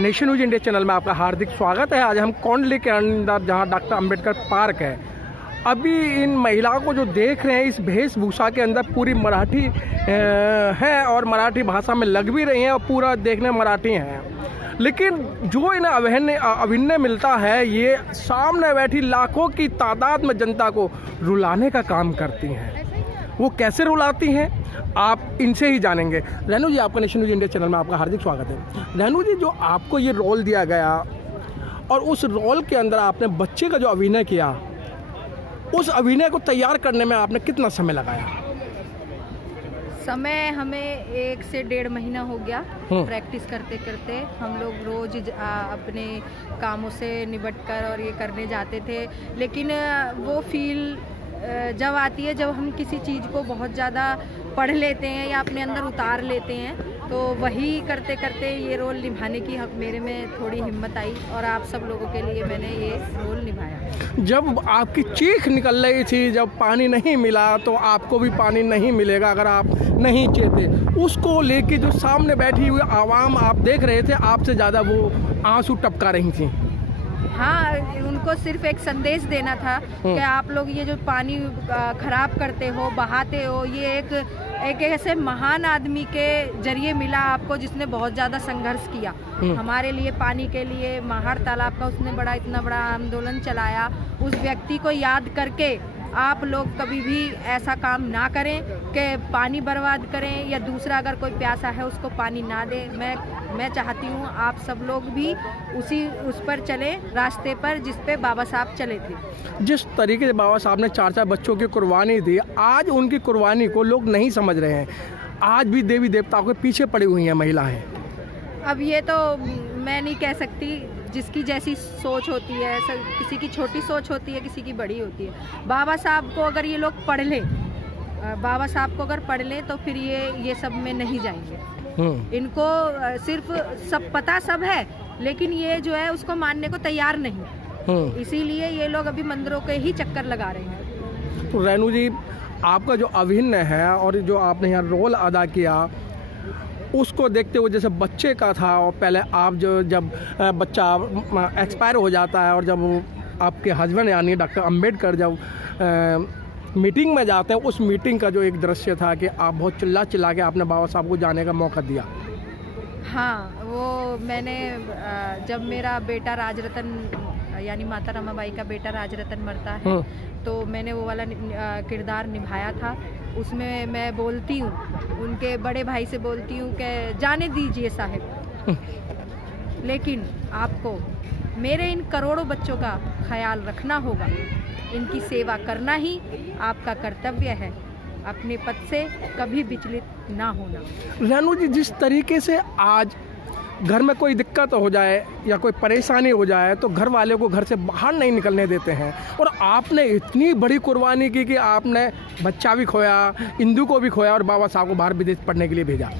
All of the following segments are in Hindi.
नेशन न्यूज इंडिया चैनल में आपका हार्दिक स्वागत है। आज हम कोंडली के अंदर जहां डॉक्टर अंबेडकर पार्क है, अभी इन महिलाओं को जो देख रहे हैं इस वेशभूषा के अंदर पूरी मराठी है और मराठी भाषा में लग भी रही हैं और पूरा देखने में मराठी हैं, लेकिन जो इन्हें अभिनय मिलता है ये सामने बैठी लाखों की तादाद में जनता को रुलाने का काम करती हैं। वो कैसे रुलाती हैं आप इनसे ही जानेंगे। रेनू जी, आपका नेशन न्यूज इंडिया चैनल में आपका हार्दिक स्वागत है। रेनू जी, जो आपको ये रोल दिया गया और उस रोल के अंदर आपने बच्चे का जो अभिनय किया, उस अभिनय को तैयार करने में आपने कितना समय लगाया? समय हमें 1 से 1.5 महीना हो गया प्रैक्टिस करते करते। हम लोग रोज अपने कामों से निपट कर और ये करने जाते थे, लेकिन वो फील जब आती है जब हम किसी चीज़ को बहुत ज़्यादा पढ़ लेते हैं या अपने अंदर उतार लेते हैं, तो वही करते करते ये रोल निभाने की मेरे में थोड़ी हिम्मत आई और आप सब लोगों के लिए मैंने ये रोल निभाया। जब आपकी चीख निकल रही थी, जब पानी नहीं मिला तो आपको भी पानी नहीं मिलेगा अगर आप नहीं चेते, उसको लेके जो सामने बैठी हुई आवाम आप देख रहे थे, आपसे ज़्यादा वो आंसू टपका रही थी। हाँ, उनको सिर्फ एक संदेश देना था कि आप लोग ये जो पानी खराब करते हो, बहाते हो, ये एक ऐसे महान आदमी के जरिए मिला आपको जिसने बहुत ज़्यादा संघर्ष किया हमारे लिए, पानी के लिए। महार तालाब का उसने इतना बड़ा आंदोलन चलाया। उस व्यक्ति को याद करके आप लोग कभी भी ऐसा काम ना करें कि पानी बर्बाद करें या दूसरा अगर कोई प्यासा है उसको पानी ना दें। मैं चाहती हूँ आप सब लोग भी उस पर चलें, रास्ते पर जिस पे बाबा साहब चले थे। जिस तरीके से बाबा साहब ने 4 बच्चों की कुर्बानी दी, आज उनकी कुर्बानी को लोग नहीं समझ रहे हैं। आज भी देवी देवताओं के पीछे पड़ी हुई हैं महिलाएं। अब ये तो मैं नहीं कह सकती, जिसकी जैसी सोच होती है, किसी की छोटी सोच होती है, किसी की बड़ी होती है। बाबा साहब को अगर ये लोग पढ़ लें, बाबा साहब को अगर पढ़ लें तो फिर ये सब में नहीं जाएंगे। इनको सिर्फ सब पता सब है, लेकिन ये जो है उसको मानने को तैयार नहीं, इसीलिए ये लोग अभी मंदिरों के ही चक्कर लगा रहे हैं। तो रेनू जी, आपका जो अभिनय है और जो आपने यहाँ रोल अदा किया, उसको देखते हुए जैसे बच्चे का था और पहले आप जब बच्चा एक्सपायर हो जाता है और जब आपके हस्बैंड यानी डॉक्टर अंबेडकर जब मीटिंग में जाते हैं, उस मीटिंग का जो एक दृश्य था कि आप बहुत चिल्ला के आपने बाबा साहब को जाने का मौका दिया। हाँ, वो मैंने जब मेरा बेटा राजरतन यानी माता रमाबाई का बेटा राजरतन मरता है, तो मैंने वो वाला किरदार निभाया था। उसमें मैं बोलती हूँ, उनके बड़े भाई से बोलती हूँ कि जाने दीजिए साहब, लेकिन आपको मेरे इन करोड़ों बच्चों का ख्याल रखना होगा, इनकी सेवा करना ही आपका कर्तव्य है, अपने पद से कभी विचलित ना होना। रेनू जी, जिस तरीके से आज घर में कोई दिक्कत हो जाए या कोई परेशानी हो जाए तो घर वाले को घर से बाहर नहीं निकलने देते हैं, और आपने इतनी बड़ी कुर्बानी की कि आपने बच्चा भी खोया, इंदू को भी खोया और बाबा साहब को बाहर विदेश पढ़ने के लिए भेजा।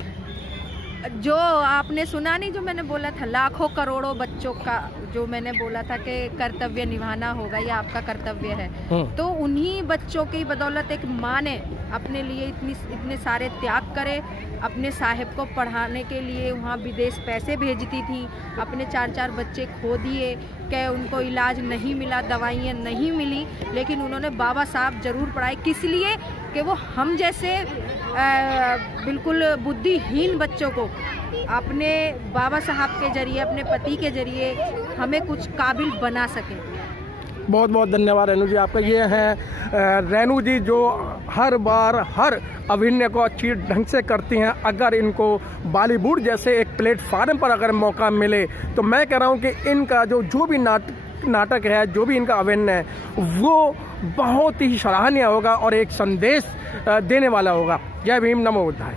जो आपने सुना नहीं, जो मैंने बोला था लाखों करोड़ों बच्चों का, जो मैंने बोला था कि कर्तव्य निभाना होगा, ये आपका कर्तव्य है, तो उन्हीं बच्चों की बदौलत एक माँ ने अपने लिए इतने सारे त्याग करे, अपने साहिब को पढ़ाने के लिए वहाँ विदेश पैसे भेजती थी, अपने 4 बच्चे खो दिए कि उनको इलाज नहीं मिला, दवाइयाँ नहीं मिली, लेकिन उन्होंने बाबा साहब ज़रूर पढ़ाए। किस लिए? कि वो हम जैसे बिल्कुल बुद्धिहीन बच्चों को अपने बाबा साहब के जरिए, अपने पति के जरिए हमें कुछ काबिल बना सके। बहुत बहुत धन्यवाद रेनू जी आपका। ये है रेनू जी जो हर बार हर अभिनय को अच्छी ढंग से करती हैं। अगर इनको बॉलीवुड जैसे एक प्लेटफार्म पर अगर मौका मिले तो मैं कह रहा हूँ कि इनका जो भी नाटक है, जो भी इनका अभिनय है, वो बहुत ही सराहनीय होगा और एक संदेश देने वाला होगा। जय भीम, नमो बुद्धाय।